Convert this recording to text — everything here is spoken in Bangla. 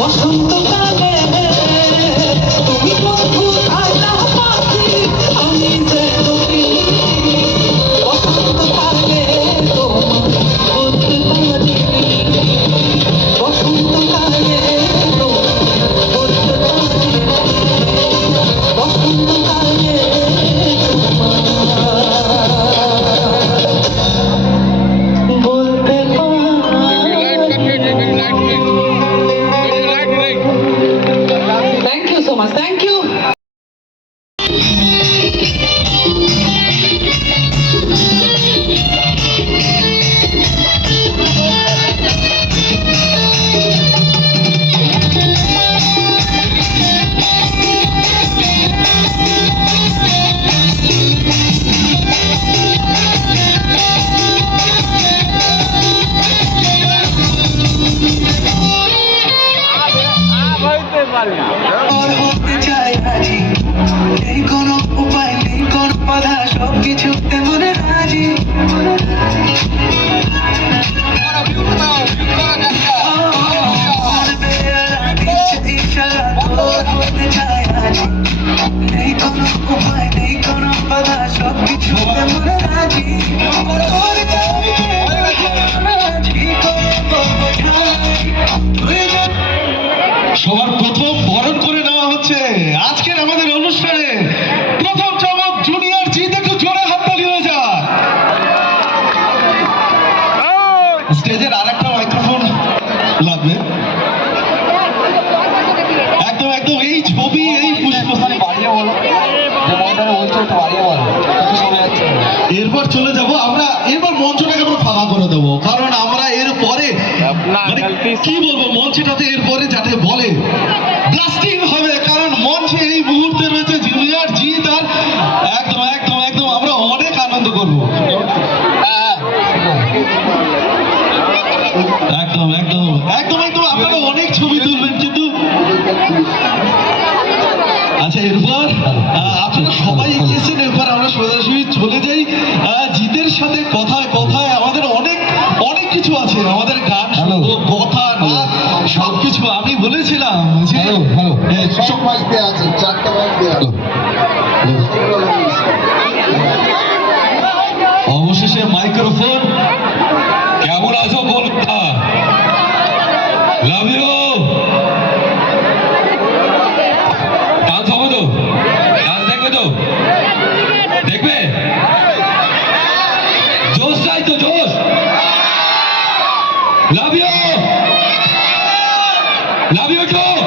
বসন্তকালে তুমি বন্ধু আয়না পাখি আমি যে তুমি বসন্তকালে তোমার বলতে পারি বসন্তকালে তোমার বলতে পারি বসন্তকালে Thank you so much. Thank you. বলতে চাই আজি এই কোনো উপায় নেই কোন বাধা সবকিছুতে মনে রাজি বলতে চাই আজি নেই কোনো উপায় নেই কোনো বাধা সবকিছুতে মনে রাজি সবার প্রথম বরণ করে নেওয়া হচ্ছে আজকের আমাদের অনুষ্ঠানে প্রথম চমক জুনিয়র জি একটু জোরে হাততালি হয়ে যায়। স্টেজের আরেকটা মাইক্রোফোন লাগবে। একদম একদম এই ছবি এই পুষ্প এরপর চলে যাব আমরা এবার মঞ্চটাকে আমরা ফাঁকা করে দেবো কারণ আমরা এরপরে মানে কি বলবো মঞ্চটাতে এরপরে যাতে বলে ব্লাস্টিং হবে কারণ মঞ্চে এই মুহূর্তে রয়েছে জুনিয়র জি তার একদম একদম একদম আমরা অনেক আনন্দ করব একদম একদম একদম একদম আপনারা অনেক ছবি তুলবেন কিন্তু আচ্ছা এরপর আপনারা সবাই এসেছেন এরপর আমরা সোজাসুজি চলে যাই জিতের সাথে কথায় কথায় আমাদের অনেক অনেক কিছু আছে আমাদের গান শুনবো কথা নাচ সবকিছু আমি বলেছিলাম যে অবশেষে মাইক্রোফোন কেমন আছো বলতা লাভ ইউ ডান্স হবে তো ডান্স দেখবে তো দেখবে জোশ চাই তো জোশ লাভ ইউ জোশ